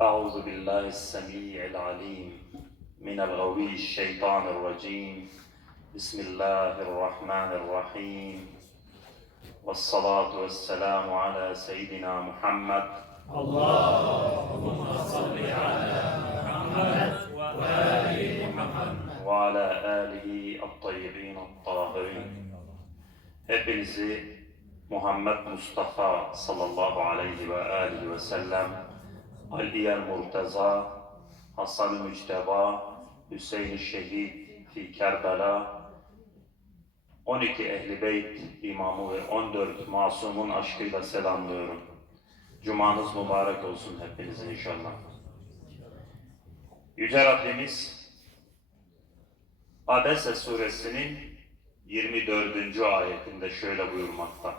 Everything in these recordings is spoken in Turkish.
أعوذ بالله السميع العليم من الغوي الشيطان الرجيم. بسم الله الرحمن الرحيم. والصلاة والسلام على سيدنا محمد. اللهم صل على محمد وآل محمد. وعلى آله الطيبين الطاهرين. Hepinizi Muhammed Mustafa sallallahu aleyhi ve aleyhi ve sellem Aliye Murteza Hasan-ı Hüseyin-i Şehit fi Kerbela 12 Ehli Beyt imamı ve 14 masumun aşkıyla selamlıyorum. Cumanız mübarek olsun hepinizin inşallah. Yüce Rabbimiz Abese suresinin 24. ayetinde şöyle buyurmakta.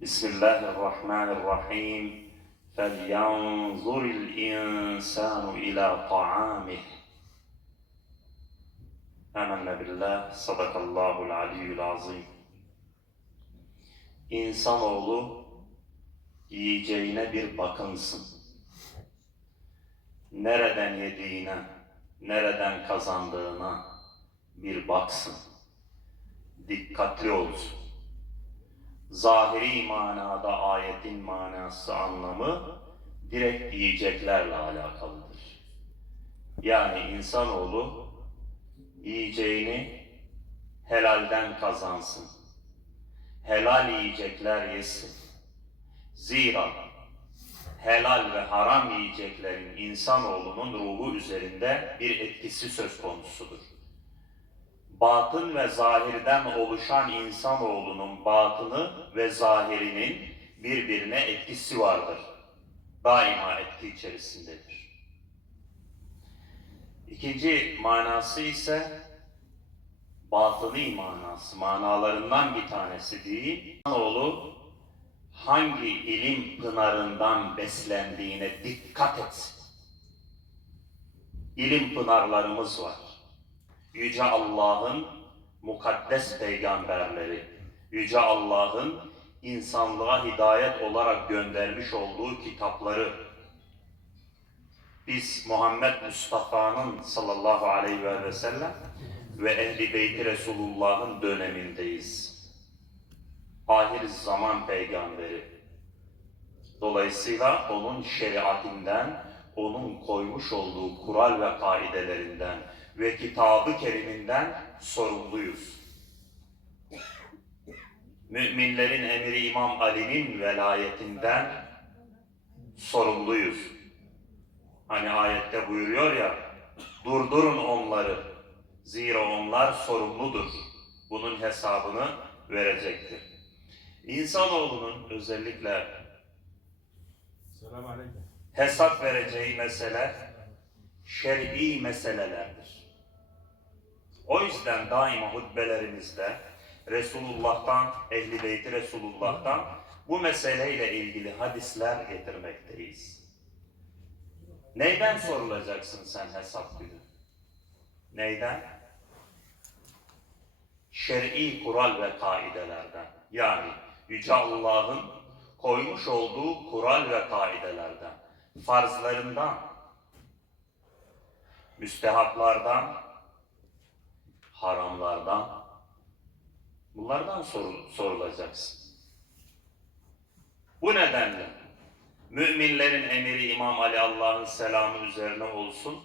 Bismillahirrahmanirrahim. فَلْيَنْظُرِ الْاِنْسَانُ اِلَى طَعَامِهِ Amenna billah, sadakallahul aliyyül azim. İnsanoğlu yiyeceğine bir bakınsın. Nereden yediğine, nereden kazandığına bir baksın. Dikkatli olsun. Zahiri manada ayetin manası anlamı direkt yiyeceklerle alakalıdır. Yani insanoğlu yiyeceğini helalden kazansın. Helal yiyecekler yesin. Zira helal ve haram yiyeceklerin insanoğlunun ruhu üzerinde bir etkisi söz konusudur. Batın ve zahirden oluşan insanoğlunun batını ve zahirinin birbirine etkisi vardır. Daima etki içerisindedir. İkinci manası ise batıni manası, manalarından bir tanesi değil. İnsanoğlu hangi ilim pınarından beslendiğine dikkat etsin. İlim pınarlarımız var. Yüce Allah'ın mukaddes peygamberleri, Yüce Allah'ın insanlığa hidayet olarak göndermiş olduğu kitapları biz Muhammed Mustafa'nın sallallahu aleyhi ve sellem ve Ehli Beyti Resulullah'ın dönemindeyiz. Ahir zaman peygamberi. Dolayısıyla onun şeriatinden, onun koymuş olduğu kural ve kaidelerinden ve kitabı keriminden sorumluyuz. Müminlerin emiri İmam Ali'nin velayetinden sorumluyuz. Hani ayette buyuruyor ya, durdurun onları, zira onlar sorumludur. Bunun hesabını verecektir. İnsanoğlunun özellikle hesap vereceği mesele şer'i meselelerdir. O yüzden daima hutbelerimizde Resulullah'tan, Ehli Beyti Resulullah'tan bu meseleyle ilgili hadisler getirmekteyiz. Neyden sorulacaksın sen hesap günü? Neyden? Şer'i kural ve kaidelerden. Yani Yüce Allah'ın koymuş olduğu kural ve kaidelerden, farzlarından, müstehaplardan, haramlardan, bunlardan sorul sorulacaksın. Bu nedenle müminlerin emiri İmam Ali Allah'ın selamı üzerine olsun.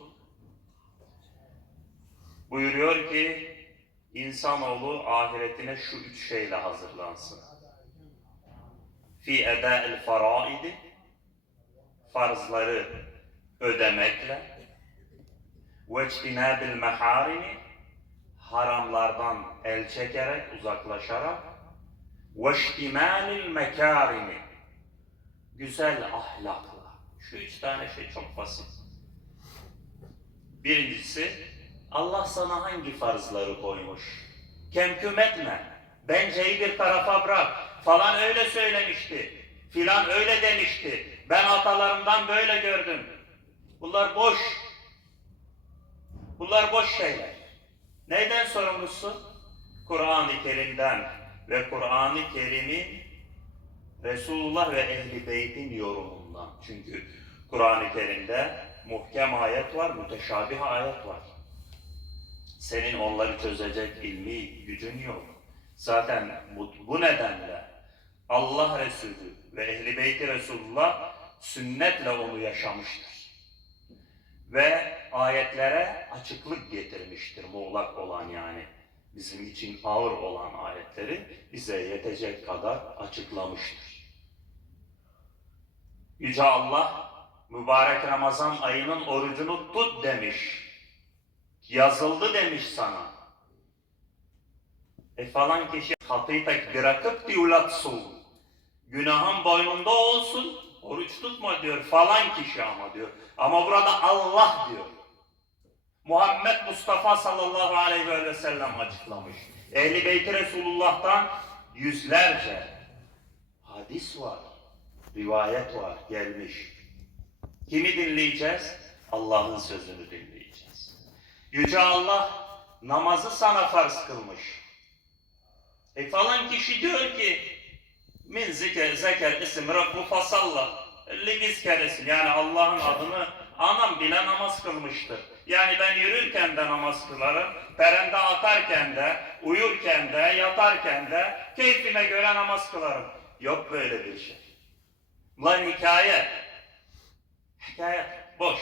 Buyuruyor ki insanoğlu ahiretine şu üç şeyle hazırlansın. Fi eda'il faraidi farzları ödemekle ve ictinabil meharimi haramlardan el çekerek, uzaklaşarak ve iştimalil mekarimi güzel ahlakla. Şu üç tane şey çok basit. Birincisi, Allah sana hangi farzları koymuş? Kemküm etme. Benceyi bir tarafa bırak. Falan öyle söylemişti. Filan öyle demişti. Ben atalarımdan böyle gördüm. Bunlar boş. Bunlar boş şeyler. Neyden sorumlusun? Kur'an-ı Kerim'den ve Kur'an-ı Kerim'in Resulullah ve Ehli Beyt'in yorumundan. Çünkü Kur'an-ı Kerim'de muhkem ayet var, müteşabih ayet var. Senin onları çözecek ilmi gücün yok. Zaten bu, bu nedenle Allah Resulü ve Ehli Beyti Resulullah sünnetle onu yaşamıştır. Ve ayetlere açıklık getirmiştir muğlak olan yani. Bizim için ağır olan ayetleri bize yetecek kadar açıklamıştır. Yüce Allah mübarek Ramazan ayının orucunu tut demiş. Yazıldı demiş sana. E falan kişi hatayı tek bırakıp diulatsın. Günahın boynunda olsun, oruç tutma diyor falan kişi ama diyor. Ama burada Allah diyor. Muhammed Mustafa sallallahu aleyhi ve sellem açıklamış. Ehli Beyt Resulullah'tan yüzlerce hadis var, rivayet var gelmiş. Kimi dinleyeceğiz? Allah'ın sözünü dinleyeceğiz. Yüce Allah namazı sana farz kılmış. E falan kişi diyor ki min zike zeker isim Rabbu fasalla li bizker isim yani Allah'ın adını anam bile namaz kılmıştır. Yani ben yürürken de namaz kılarım, perende atarken de, uyurken de, yatarken de keyfime göre namaz kılarım. Yok böyle bir şey. Bunlar hikaye. Hikaye boş.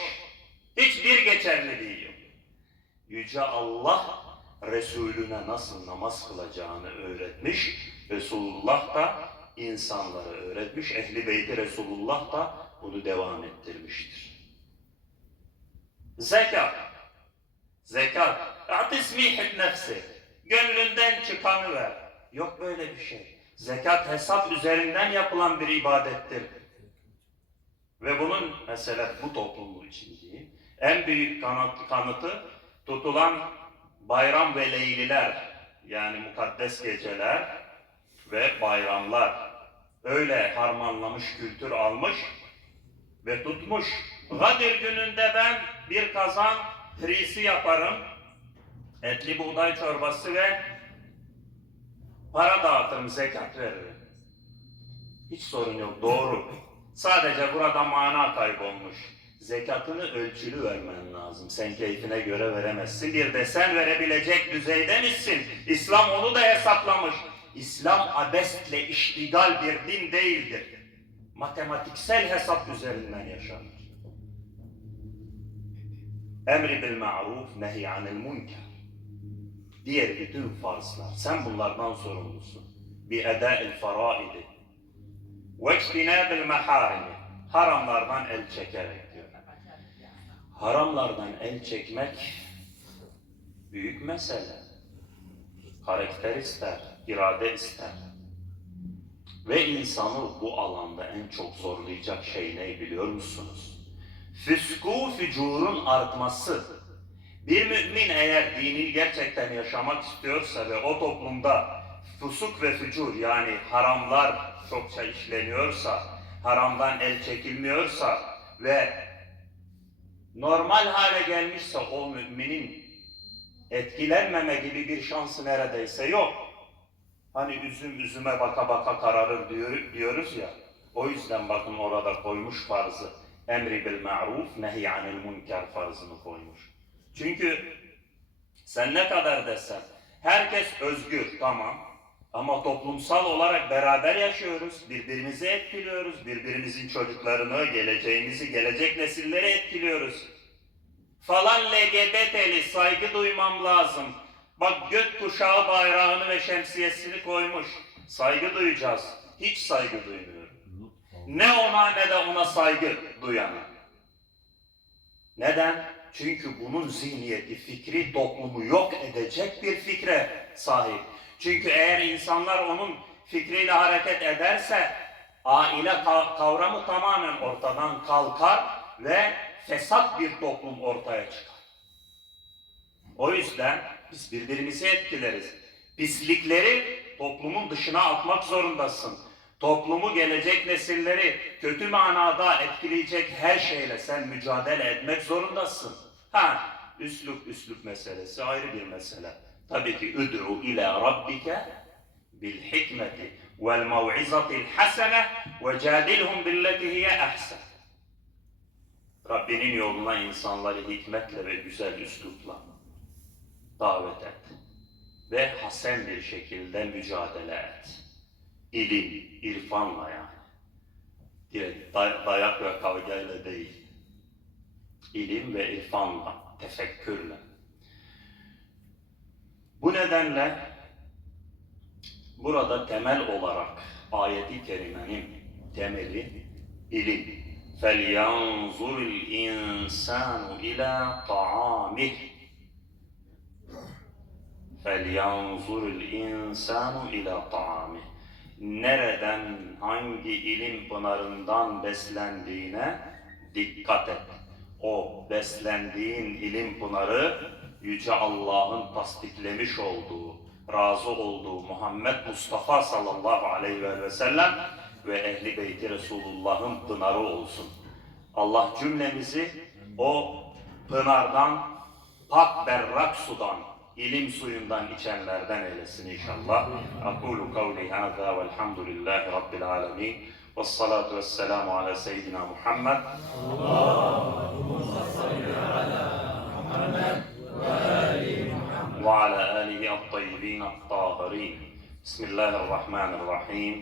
Hiçbir geçerliliği yok. Yüce Allah Resulüne nasıl namaz kılacağını öğretmiş. Resulullah da insanlara öğretmiş. Ehli beyti Resulullah da bunu devam ettirmiştir. Zekat. Zekat. Atismihit nefsi. Gönlünden çıkanı ver. Yok böyle bir şey. Zekat hesap üzerinden yapılan bir ibadettir. Ve bunun mesela bu toplumu için diyeyim, en büyük kanıt, kanıtı tutulan bayram ve leyliler yani mukaddes geceler ve bayramlar öyle harmanlamış kültür almış ve tutmuş. Gadir gününde ben bir kazan trisi yaparım. Etli buğday çorbası ve para dağıtırım, zekat veririm. Hiç sorun yok, doğru. Sadece burada mana kaybolmuş. Zekatını ölçülü vermen lazım. Sen keyfine göre veremezsin. Bir de sen verebilecek düzeyde misin? İslam onu da hesaplamış. İslam abestle iştigal bir din değildir. Matematiksel hesap üzerinden yaşanır. Emri bil ma'ruf, nehy anil münker. Diğer bütün farzlar. Sen bunlardan sorumlusun. Bi eda'il faraidi. Ve ictinabil maharimi. Haramlardan el çekerek diyor. Haramlardan el çekmek büyük mesele. Karakter ister, irade ister. Ve insanı bu alanda en çok zorlayacak şey ne biliyor musunuz? Füsku fücurun artması. Bir mümin eğer dini gerçekten yaşamak istiyorsa ve o toplumda fusuk ve fücur yani haramlar çokça işleniyorsa, haramdan el çekilmiyorsa ve normal hale gelmişse o müminin etkilenmeme gibi bir şansı neredeyse yok. Hani üzüm üzüme baka baka kararır diyor, diyoruz ya. O yüzden bakın orada koymuş farzı. Emri bil ma'ruf, nehy anil münker farzını koymuş. Çünkü sen ne kadar desen, herkes özgür, tamam. Ama toplumsal olarak beraber yaşıyoruz, birbirimizi etkiliyoruz, birbirimizin çocuklarını, geleceğimizi, gelecek nesilleri etkiliyoruz. Falan LGBT'li saygı duymam lazım. Bak gök kuşağı bayrağını ve şemsiyesini koymuş. Saygı duyacağız. Hiç saygı duymuyorum. Ne ona ne de ona saygı duyana. Neden? Çünkü bunun zihniyeti, fikri toplumu yok edecek bir fikre sahip. Çünkü eğer insanlar onun fikriyle hareket ederse aile ka- kavramı tamamen ortadan kalkar ve fesat bir toplum ortaya çıkar. O yüzden biz birbirimizi etkileriz. Pislikleri toplumun dışına atmak zorundasın. Toplumu gelecek nesilleri kötü manada etkileyecek her şeyle sen mücadele etmek zorundasın. Ha, üslup üslup meselesi ayrı bir mesele. Tabii ki üd'u ila rabbike bil hikmeti vel mev'izatil hasene ve cadilhum billeti hiye ahsen. Rabbinin yoluna insanları hikmetle ve güzel üslupla davet et. Ve hasen bir şekilde mücadele et. İlim, irfanla yani. Direkt day- dayak ve kavgayla değil. İlim ve irfanla, tefekkürle. Bu nedenle burada temel olarak ayeti kerimenin temeli ilim. فَلْيَنْظُرِ الْاِنْسَانُ اِلَى طَعَامِهِ فَلْيَنْظُرِ الْاِنْسَانُ اِلَى طَعَامِهِ Nereden, hangi ilim pınarından beslendiğine dikkat et. O beslendiğin ilim pınarı Yüce Allah'ın tasdiklemiş olduğu, razı olduğu Muhammed Mustafa sallallahu aleyhi ve sellem ve Ehli Beyti Resulullah'ın pınarı olsun. Allah cümlemizi o pınardan, pak berrak sudan, ilim suyundan içenlerden eylesin inşallah. Akulu kavli hâzâ velhamdülillahi rabbil alemin. Vessalatu vesselamu ala seyyidina Muhammed. وعلى آله الطيبين الطاهرين بسم الله الرحمن الرحيم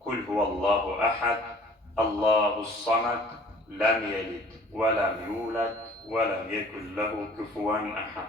قل هو الله أحد الله الصمد لم يلد ولم يولد ولم يكن له كفوا أحد